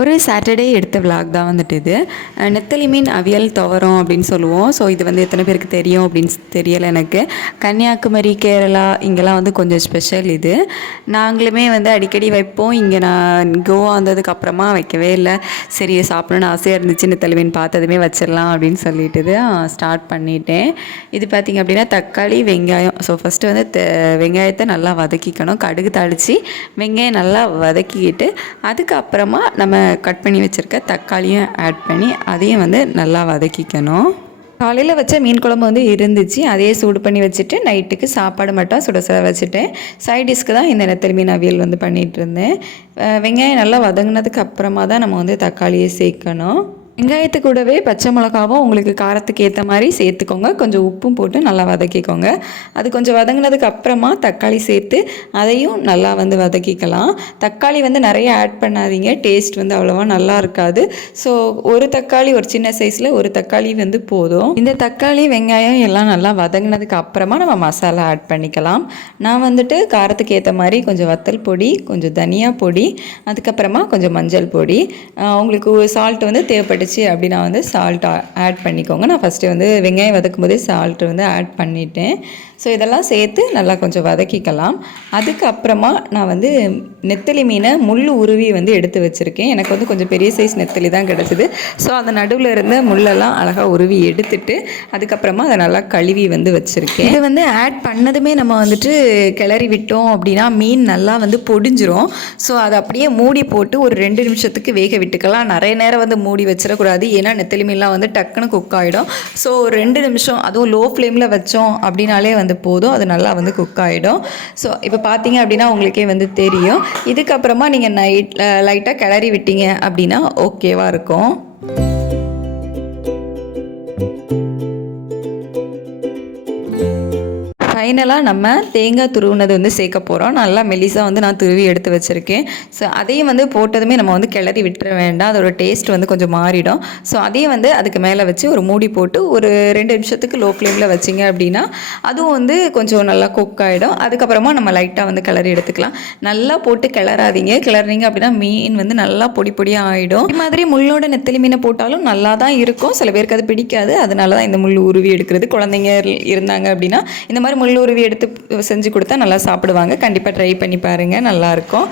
ஒரு சாட்டர்டே எடுத்த விலாக் தான் வந்துட்டு இது. நெத்தலி மீன் அவியல் துவரம் அப்படின்னு சொல்லுவோம். ஸோ இது வந்து எத்தனை பேருக்கு தெரியும் அப்படின்னு தெரியலை எனக்கு. கன்னியாகுமரி, கேரளா இங்கெல்லாம் வந்து கொஞ்சம் ஸ்பெஷல் இது. நாங்களுமே வந்து அடிக்கடி வைப்போம். இங்கே நான் கோவா வந்ததுக்கு அப்புறமா வைக்கவே இல்லை. சரி சாப்பிடணுன்னு ஆசையாக இருந்துச்சு, நெத்தலி மீன் பார்த்ததுமே வச்சிடலாம் அப்படின்னு சொல்லிட்டு தான் ஸ்டார்ட் பண்ணிட்டேன். இது பார்த்திங்க அப்படின்னா தக்காளி, வெங்காயம். ஸோ ஃபஸ்ட்டு வந்து வெங்காயத்தை நல்லா வதக்கிக்கணும். கடுகு தாளித்து வெங்காயம் நல்லா வதக்கிக்கிட்டு அதுக்கப்புறமா நம்ம கட் பண்ணி வச்சுருக்க தக்காளியும் ஆட் பண்ணி அதையும் வந்து நல்லா வதக்கிக்கணும். காலையில் வச்ச மீன் குழம்பு வந்து இருந்துச்சு, அதையே சூடு பண்ணி வச்சுட்டு நைட்டுக்கு சாப்பாடு மட்டும் சுட வச்சுட்டேன். சைட் டிஷ்க்கு தான் இந்த நெத்தலி மீன் அவியல் வந்து பண்ணிகிட்டு இருந்தேன். வெங்காயம் நல்லா வதங்கினதுக்கு அப்புறமா தான் நம்ம வந்து தக்காளியை சேர்க்கணும். வெங்காயத்து கூடவே பச்சை மிளகாவும் உங்களுக்கு காரத்துக்கு ஏற்ற மாதிரி சேர்த்துக்கோங்க. கொஞ்சம் உப்பும் போட்டு நல்லா வதக்கிக்கோங்க. அது கொஞ்சம் வதங்கினதுக்கு அப்புறமா தக்காளி சேர்த்து அதையும் நல்லா வந்து வதக்கிக்கலாம். தக்காளி வந்து நிறைய ஆட் பண்ணாதீங்க, டேஸ்ட் வந்து அவ்வளோவா நல்லா இருக்காது. ஸோ ஒரு தக்காளி, ஒரு சின்ன சைஸில் ஒரு தக்காளி வந்து போதும். இந்த தக்காளி வெங்காயம் எல்லாம் நல்லா வதங்கினதுக்கு அப்புறமா நம்ம மசாலா ஆட் பண்ணிக்கலாம். நான் வந்துட்டு காரத்துக்கு ஏற்ற மாதிரி கொஞ்சம் வத்தல் பொடி, கொஞ்சம் தனியா பொடி, அதுக்கப்புறமா கொஞ்சம் மஞ்சள் பொடி, உங்களுக்கு சால்ட் வந்து தேவைப்பட்டு அப்படின்னா வந்து சால்ட் ஆட் பண்ணிக்கோங்க. நான் ஃபஸ்ட்டு வந்து வெங்காயம் வதக்கும் போதே சால்ட் வந்து ஆட் பண்ணிட்டேன். ஸோ இதெல்லாம் சேர்த்து நல்லா கொஞ்சம் வதக்கிக்கலாம். அதுக்கப்புறமா நான் வந்து நெத்தலி மீனை முள் உருவி வந்து எடுத்து வச்சுருக்கேன். எனக்கு வந்து கொஞ்சம் பெரிய சைஸ் நெத்தலி தான் கிடச்சிது. ஸோ அந்த நடுவில் இருந்த முள்ளெல்லாம் அழகாக உருவி எடுத்துட்டு அதுக்கப்புறமா அதை நல்லா கழுவி வந்து வச்சுருக்கேன். இது வந்து ஆட் பண்ணதுமே நம்ம வந்துட்டு கிளறி விட்டோம் அப்படின்னா மீன் நல்லா வந்து பொடிஞ்சிரும். ஸோ அதை அப்படியே மூடி போட்டு ஒரு 2 நிமிஷத்துக்கு வேக விட்டுக்கலாம். நிறைய நேரம் வந்து மூடி வச்சிடக்கூடாது, ஏன்னா நெத்தலி மீன்லாம் வந்து டக்குன்னு குக் ஆகிடும். ஸோ ஒரு 2 நிமிஷம், அதுவும் லோ ஃப்ளேமில் வச்சோம் அப்படின்னாலே வந்து போதும், அது நல்லா வந்து குக் ஆகிடும். ஸோ இப்போ பார்த்தீங்க அப்படின்னா உங்களுக்கே வந்து தெரியும். இதுக்கப்புறமா நீங்கள் லைட்டாக கிளறி விட்டீங்க அப்படின்னா ஓகேவாக இருக்கும். ஃபைனலாக நம்ம தேங்காய் துருவுனது வந்து சேர்க்க போகிறோம். நல்லா மெலிசாக வந்து நான் துருவி எடுத்து வச்சுருக்கேன். ஸோ அதையும் வந்து போட்டதுமே நம்ம வந்து கிளறி விட்டுற வேண்டாம், அதோட டேஸ்ட் வந்து கொஞ்சம் மாறிடும். ஸோ அதையும் வந்து அதுக்கு மேலே வச்சு ஒரு மூடி போட்டு ஒரு 2 நிமிஷத்துக்கு லோ ஃப்ளேமில் வச்சிங்க அப்படின்னா அதுவும் வந்து கொஞ்சம் நல்லா குக் ஆகிடும். அதுக்கப்புறமா நம்ம லைட்டாக வந்து கிளறி எடுத்துக்கலாம். நல்லா போட்டு கிளறாதீங்க, கிளறினீங்க அப்படின்னா மீன் வந்து நல்லா பொடி பொடியாக ஆகிடும். இது மாதிரி முள்ளோட நெத்தலி மீனை போட்டாலும் நல்லா தான் இருக்கும், சில பேருக்கு அது பிடிக்காது. அதனால தான் இந்த முள் உருவி எடுக்கிறது. குழந்தைங்க இருந்தாங்க அப்படின்னா இந்த மாதிரி முள் உருவி எடுத்து செஞ்சு கொடுத்தா நல்லா சாப்பிடுவாங்க. கண்டிப்பாக ட்ரை பண்ணி பாருங்கள், நல்லாயிருக்கும்.